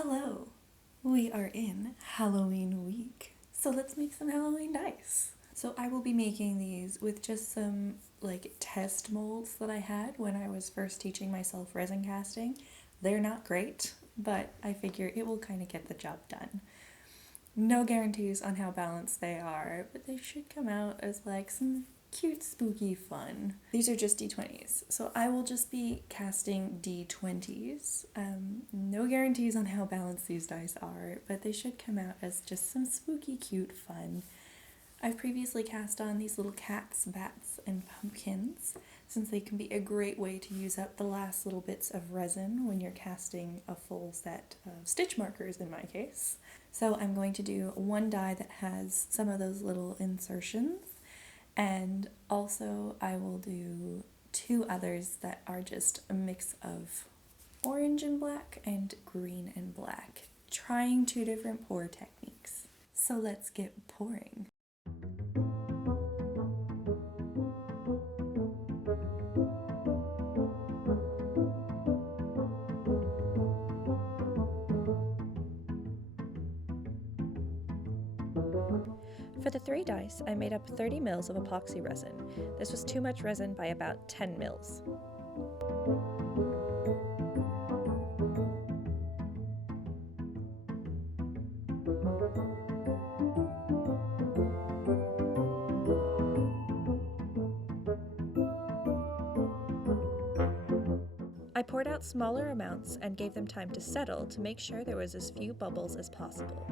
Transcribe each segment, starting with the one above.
Hello! We are in Halloween week, so let's make some Halloween dice. So I will be making these with just some test molds that I had when I was first teaching myself resin casting. They're not great, but I figure it will kind of get the job done. No guarantees on how balanced they are, but they should come out as some cute, spooky fun. These are just d20s, so I will just be casting d20s. No guarantees on how balanced these dice are, but they should come out as just some spooky, cute fun. I've previously cast on these little cats, bats, and pumpkins, since they can be a great way to use up the last little bits of resin when you're casting a full set of stitch markers in my case. So I'm going to do one die that has some of those little insertions, and also I will do two others that are just a mix of orange and black and green and black, trying two different pour techniques. So let's get pouring. For the 3 dice, I made up 30 mils of epoxy resin. This was too much resin by about 10 mils. I poured out smaller amounts and gave them time to settle to make sure there was as few bubbles as possible.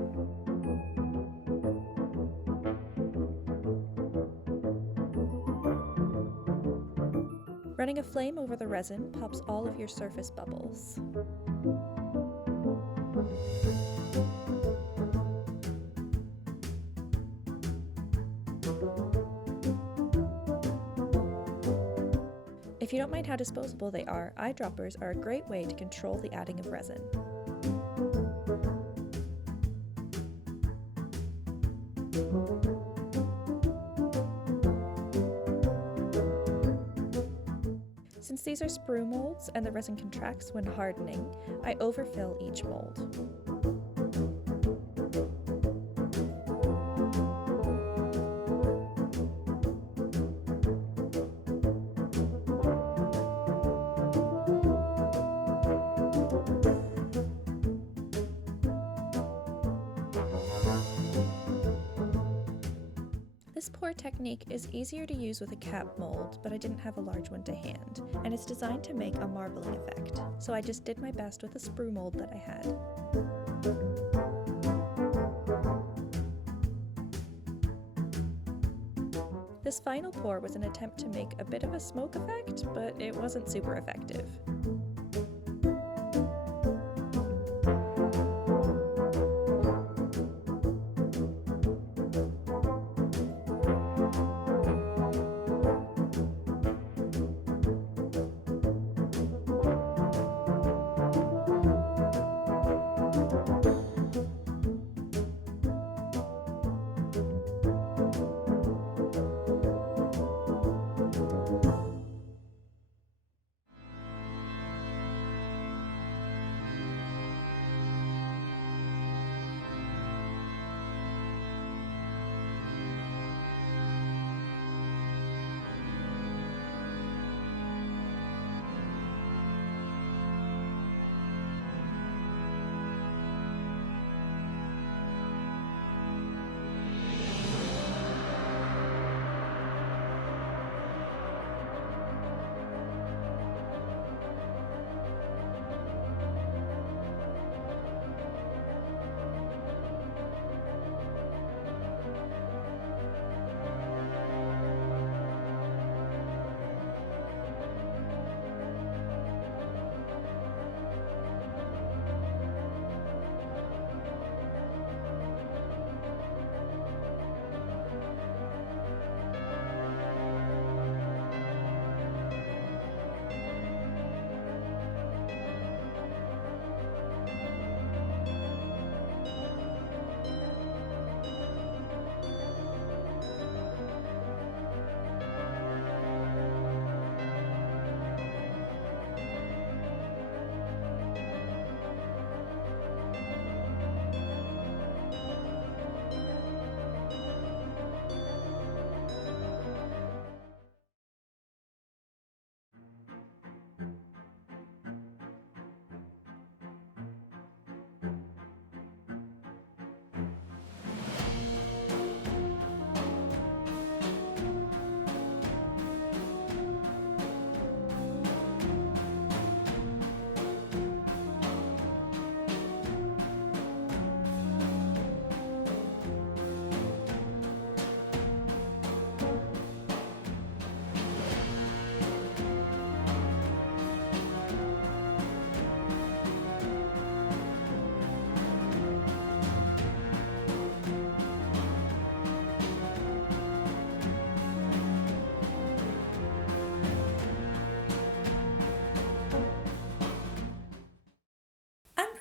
Running a flame over the resin pops all of your surface bubbles. If you don't mind how disposable they are, eyedroppers are a great way to control the adding of resin. Since these are sprue molds and the resin contracts when hardening, I overfill each mold. This pour technique is easier to use with a cap mold, but I didn't have a large one to hand, and it's designed to make a marbling effect, so I just did my best with the sprue mold that I had. This final pour was an attempt to make a bit of a smoke effect, but it wasn't super effective.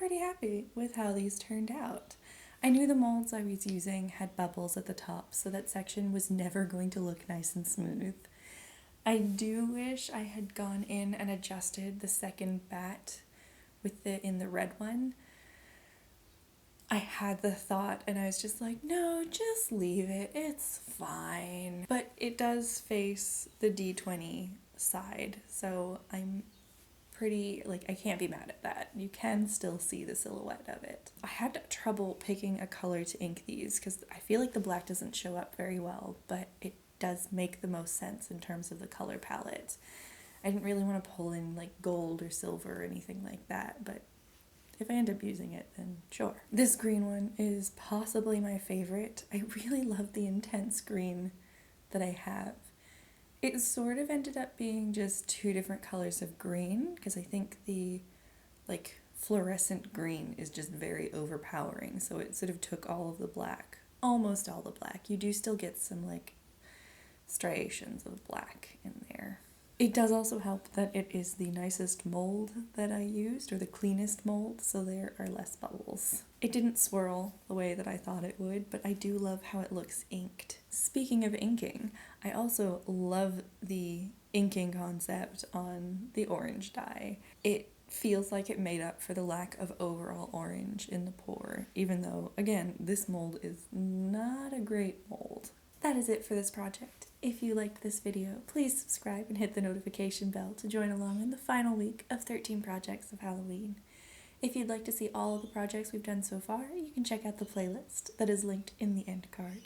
pretty happy with how these turned out. I knew the molds I was using had bubbles at the top, so that section was never going to look nice and smooth. I do wish I had gone in and adjusted the second bat in the red one. I had the thought and I was just like, no, just leave it, it's fine. But it does face the D20 side, so I'm pretty, I can't be mad at that. You can still see the silhouette of it. I had trouble picking a color to ink these because I feel like the black doesn't show up very well, but it does make the most sense in terms of the color palette. I didn't really want to pull in gold or silver or anything like that, but if I end up using it, then sure. This green one is possibly my favorite. I really love the intense green that I have. It sort of ended up being just two different colors of green because I think the fluorescent green is just very overpowering, so it sort of took all of the black, almost all the black. You do still get some striations of black in there. It does also help that it is the nicest mold that I used, or the cleanest mold, so there are less bubbles. It didn't swirl the way that I thought it would, but I do love how it looks inked. Speaking of inking, I also love the inking concept on the orange dye. It feels like it made up for the lack of overall orange in the pour, even though, again, this mold is not a great mold. That is it for this project. If you liked this video, please subscribe and hit the notification bell to join along in the final week of 13 projects of Halloween. If you'd like to see all of the projects we've done so far, you can check out the playlist that is linked in the end card.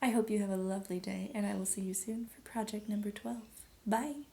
I hope you have a lovely day, and I will see you soon for project number 12. Bye!